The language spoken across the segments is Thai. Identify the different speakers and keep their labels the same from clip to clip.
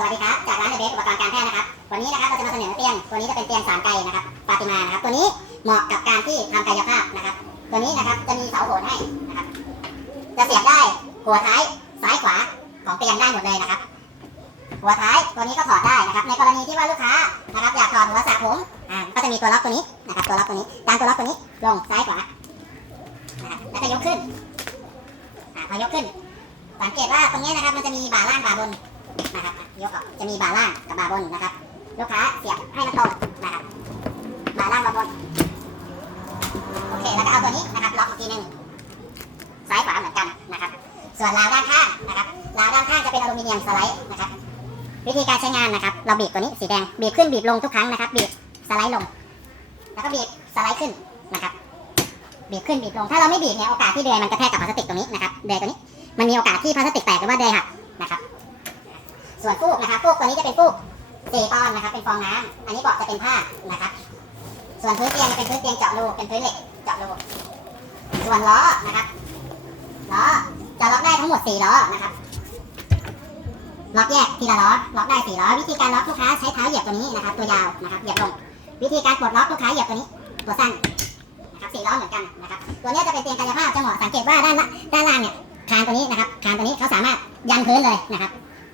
Speaker 1: สวัสดีครับ จากร้านเดอะเบสอุปกรณ์การแพทย์นะครับ วันนี้นะครับเราจะมาเสนอเตียง ตัวนี้จะเป็นเตียงสามไกลนะครับฟาติมานะครับ ตัวนี้เหมาะกับการที่ทำกายภาพนะครับ ตัวนี้นะครับจะมีเสาโหนให้นะครับ จะเสียบได้หัวท้ายซ้ายขวาของเตียงได้หมดเลยนะครับ หัวท้ายตัวนี้ก็ถอดได้นะครับ ในกรณีที่ว่าลูกค้านะครับอยากถอดหัวสระผมอ่าก็จะมีตัวล็อกตัวนี้นะครับ ตัวล็อกตัวนี้การตัวล็อกตัวนี้ลงซ้ายขวานะครับแล้วก็ยกขึ้นอ่าพอยกขึ้น สังเกตว่าตรงนี้นะครับมันจะมีบ่าล่างบ่าบน ยกออกจะมีบาล่างกับบาบนนะครับ ลูกค้าเสียบให้มันตรงนะครับบาล่างบาบนโอเคแล้วก็เอาตัวนี้นะครับล็อกอีกทีหนึ่งซ้ายขวาเหมือนกันนะครับ ส่วนราวด้านข้างนะครับราวด้านข้างจะเป็นอลูมิเนียมสไลด์นะครับวิธีการใช้งานนะครับ เราบีบตัวนี้สีแดงบีบขึ้นบีบลงทุกครั้งนะครับ บีบสไลด์ลง แล้วก็บีบสไลด์ขึ้นนะครับ บีบขึ้นบีบลงถ้าเราไม่บีบเนี่ยโอกาสที่เดือยมันกระแทกกับพลาสติกตรงนี้นะครับเดือยตัวนี้มันมีโอกาสที่พลาสติกแตกหรือว่าเดือยหักนะครับ ส่วนฟูกนะครับฟูกตัวนี้จะเป็นฟูกสี่ตอนนะครับ เป็นฟองน้ำอันนี้เบอกจะเป็นผ้านะครับ ส่วนพื้นเตียงจะเป็นพื้นเตียงเจาะรูเป็นพื้นเหล็กเจาะรูส่วนล้อนะครับล้อจะล็อกได้ทั้งหมดสี่ล้อนะครับล็อกแยกทีละล้อล็อกได้สี่ล้อวิธีการล็อกลูกค้าใช้เท้าเหยียบตัวนี้นะครับ ตัวยาวนะครับเหยียบลงวิธีการปลดล็อกลูกค้าเหยียบตัวนี้ ตัวสั้นนะครับสี่ล้อเหมือนกันนะครับตัวนี้จะเป็นเตียงกายภาพจะเหมาะสังเกตว่าด้านละด้านล่างเนี่ยคานตัวนี้นะครับคานตัวนี้เขาสามารถยันพื้นเลยนะครับ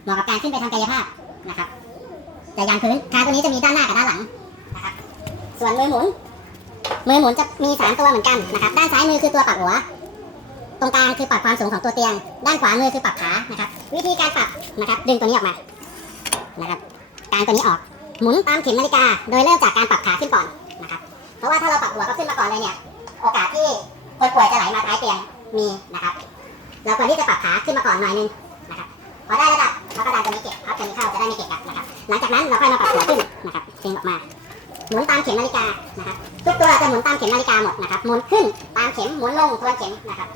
Speaker 1: เหมาะกับการขึ้นไปทำกายภาพนะครับจะยันพื้นคานตัวนี้จะมีด้านหน้ากับด้านหลังนะครับ ส่วนมือหมุน มือหมุนจะมีสามตัวเหมือนกันนะครับ ด้านซ้ายมือคือตัวปรับหัว ตรงกลางคือปรับความสูงของตัวเตียง ด้านขวามือคือปรับขานะครับ วิธีการปรับนะครับ ดึงตัวนี้ออกมา นะครับ การตัวนี้ออก หมุนตามเข็มนาฬิกา โดยเริ่มจากการปรับขาขึ้นก่อนนะครับ เพราะว่าถ้าเราปรับหัวก็ขึ้นมาก่อนเลยเนี่ย โอกาสที่คนป่วยจะไหลมาท้ายเตียงมีนะครับ เราควรที่จะปรับขาขึ้นมาก่อนหน่อยนึง จะได้ไม่เกะกะนะครับ หลังจากนั้นเราค่อยมาปรับหัวขึ้นนะครับดึงออกมา หมุนตามเข็มนาฬิกานะครับทุกตัวจะหมุนตามเข็มนาฬิกาหมดนะครับ หมุนขึ้นตามเข็ม หมุนลงทวนเข็มนะครับ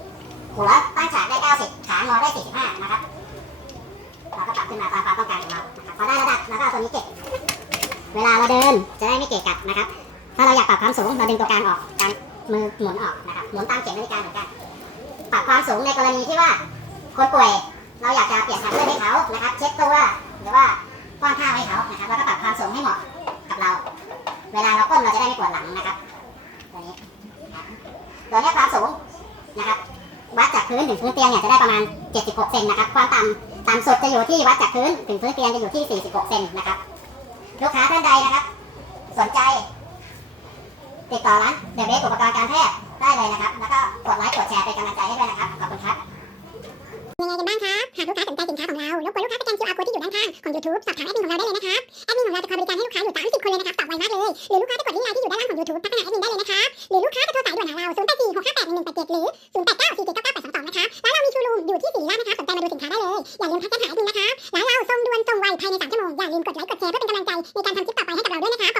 Speaker 1: หัวตั้งฉากได้ 90 ขางอได้ 45 นะครับ เราก็ปรับขึ้นมาตามความต้องการของเรานะครับพอได้ระดับเราก็เอาตัวนี้เก็บ เวลาเราเดินจะได้ไม่เกะกะนะครับ ถ้าเราอยากปรับความสูงเราดึงตัวกลางออกการมือหมุนออกนะครับ หมุนตามเข็มนาฬิกาเหมือนกัน ปรับความสูงในกรณีที่ว่า คนป่วยเราอยากจะเปลี่ยนทางเลือกให้เขานะครับ เช็ดตัว หรือว่าป้อนข้าวให้เขานะครับแล้วก็ปรับความสูงให้เหมาะกับเรา เวลาเราก้มเราจะได้ไม่ปวดหลังนะครับตัวนี้ตัวนี้ความสูงนะครับวัดจากพื้นถึงพื้นเตียงเนี่ยจะได้ประมาณ 76 เซนนะครับ ความต่ำต่ำสุดจะอยู่ที่วัดจากพื้นถึงพื้นเตียงจะอยู่ที่ 46 เซนนะครับ ลูกค้าท่านใดนะครับ สนใจ ติดต่อร้านเดเบสอุปกรณ์การแพทย์ได้เลยนะครับ แล้วก็กดไลค์กดแชร์เป็นกำลังใจให้ด้วยนะครับ
Speaker 2: สอบถามแอดมินของเราได้เลยนะครับ แอดมินของเราจะคอยบริการให้ลูกค้าอยู่ 30 คนเลยนะครับ ตอบไวมากเลย หรือลูกค้าจะกดลิงก์ไลน์ที่อยู่ด้านล่างของ YouTube ทักไปหาแอดมินได้เลยนะครับ หรือลูกค้าจะโทรสายด่วนหาเรา 0 8 4 6 5 8 1 1 8 7 หรือ 0 8 9 4 7 9 9 8 2 2 นะครับร้านเรามีชูรูมอยู่ที่สีลาดนะครับ สนใจมาดูสินค้าได้เลย อย่าลืมทักกันหาแอดมินนะครับร้วเราส่งด่วนส่งไวภายใน3ชั่วโมงอย่าลืมกดไลค์กดแชร์เพื่อเป็นกำลังใจในการทำคลิปต่อไปให้กับ